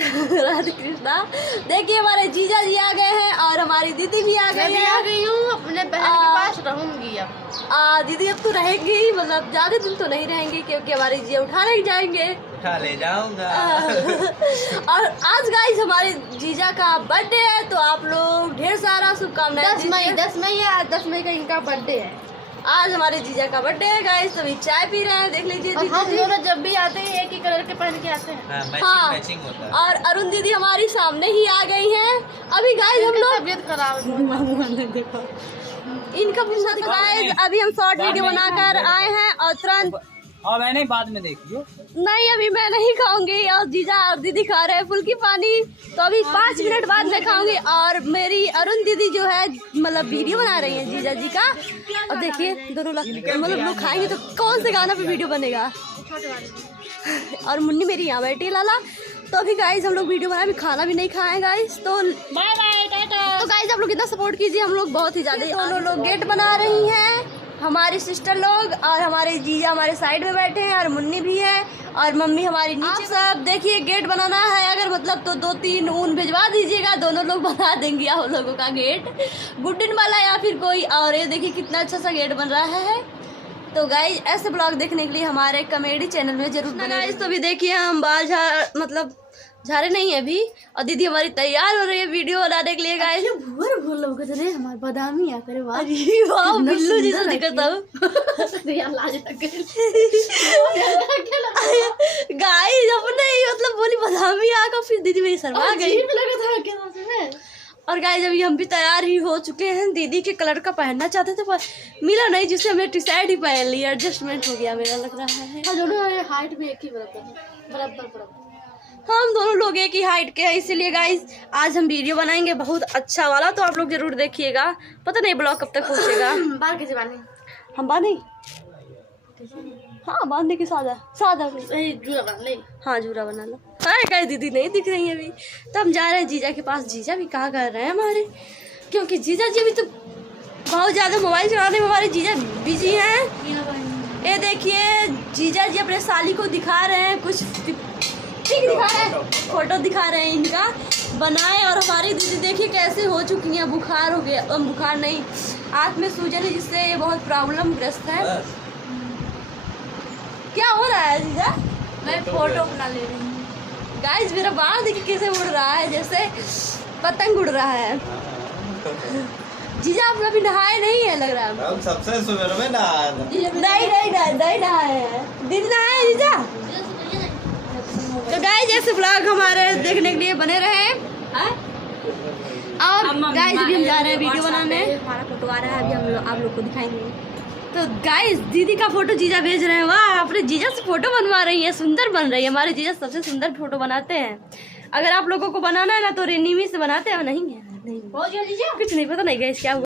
राधे कृष्णा। देखिए हमारे जीजा जी आ गए हैं और हमारी दीदी भी आ गई है। आ गई हूँ, अपने बहन के पास रहूंगी अब। दीदी अब तो रहेंगी ही, मतलब ज्यादा दिन तो नहीं रहेंगी क्योंकि हमारे जीजा उठाने ही जाएंगे। उठा ले जाऊंगा। और आज गाइस हमारे जीजा का बर्थडे है, तो आप लोग ढेर सारा शुभकामनाएं। 10 मई है, 10 मई का इनका बर्थडे है। आज हमारे जीजा का बर्थडे है गाइस, तो अभी चाय पी रहे हैं। देख लीजिए हम दोनों जब भी आते हैं एक ही कलर के पहन के आते हैं। हाँ, मैचिंग होता है। और अरुण दीदी हमारी सामने ही आ गई हैं। अभी गाइस हम लोग तबीयत खराब इनका पूछना गाइस, अभी हम शॉर्ट वीडियो बनाकर आए हैं और तुरंत हाँ मैंने बाद में देखियो। नहीं अभी मैं नहीं खाऊंगी, और जीजा और दीदी खा रहे हैं फुल्की पानी, तो अभी 5 मिनट बाद मैं खाऊंगी। और मेरी अरुण दीदी जो है मतलब वीडियो बना रही है जीजा जी का, और देखिए दोनों मतलब लोग खाएंगे तो कौन से गाना पे वीडियो बनेगा। और मुन्नी मेरी यहाँ बैठी है लाला। तो अभी गाइस हम लोग वीडियो बना, अभी खाना भी नहीं खाए गाइस, तो बाय बाय टाटा। तो गाइस आप लोग इतना सपोर्ट कीजिए, हम लोग बहुत ही ज्यादा। दोनों लोग गेट बना रही हैं, हमारी सिस्टर लोग, और हमारे जीजा हमारे साइड में बैठे हैं, और मुन्नी भी है, और मम्मी हमारी नीचे। सब देखिए गेट बनाना है, अगर मतलब तो 2-3 ऊन भिजवा दीजिएगा, दोनों लोग बना देंगे आप लोगों का गेट, गुड्डन वाला या फिर कोई और। ये देखिए कितना अच्छा सा गेट बन रहा है। तो गाइस ऐसे ब्लॉग देखने के लिए हमारे कॉमेडी चैनल में जरूर बने गाइस। तो अभी देखिए हम बाल मतलब झाड़े नहीं है अभी, और दीदी हमारी तैयार हो रही है वीडियो बनाने के लिए गाइस। भूल लोग हमारे बादामी आ करे। अरे वाह बिल्लू जैसा दिखता हूँ गाइस, अपने ही मतलब बोली बादामी आकर फिर दीदी मेरी शर्मा गई। और गाइस अभी हम भी तैयार ही हो चुके हैं। दीदी के कलर का पहनना चाहते थे पर मिला नहीं, जिससे हमने टी शर्ट ही पहन ली। एडजस्टमेंट हो गया मेरा लग रहा है। दोनों हाइट में एक ही बराबर। हम दोनों लोग एक ही हाइट के हैं, इसीलिए गाइस आज हम वीडियो बनाएंगे बहुत अच्छा वाला, तो आप लोग जरूर देखिएगा। पता नहीं ब्लॉग कब तक पहुंचेगा। बाल कैसे बांधे? हम बांधे, हाँ बांधने के सादा जूरा बना ले। हाँ जूरा बना लो। अरे गाइस दीदी नहीं दिख रही है अभी, तो हम जा रहे हैं जीजा के पास। जीजा भी कहाँ कर रहे हैं हमारे, क्योंकि जीजा जी अभी तो बहुत ज्यादा मोबाइल चलाने में हमारे जीजा बिजी हैं। ये देखिए जीजा जी अपने साली को दिखा रहे हैं, कुछ दिखा रहे हैं, फोटो दिखा रहे हैं इनका बनाए। और हमारी दीदी देखिए कैसे हो चुकी हैं, बुखार हो गया, बुखार नहीं आँख में सूजन है, जिससे ये बहुत प्रॉब्लम ग्रस्त है। क्या हो रहा है जीजा? मैं फोटो बना ले रही हूँ गाइस। मेरा बाल देखिए कैसे उड़ रहा है, जैसे पतंग उड़ रहा है। जीजा आप अभी नहाए नहीं है लग रहा है। हम सबसे सुबह में नहाए नहीं नहाए हैं। दीदी नहाए जीजा। तो गाइस ऐसे ब्लॉग हमारे देखने के लिए बने रहे। और गाइस अभी हम जा रहे हैं वीडियो बनाने। हमारा फोटो आ रहा है, अभी हम लोग आप लोग को दिखाएंगे। तो गाइस दीदी का फोटो जीजा भेज रहे हैं। वाह अपने जीजा से फोटो बनवा रही है, सुंदर बन रही है। हमारे जीजा सबसे सुंदर फोटो बनाते हैं। अगर आप लोगों को बनाना है ना तो रेनीमी से बनाते हैं। नहीं कुछ नहीं पता नहीं गाइस क्या हुआ।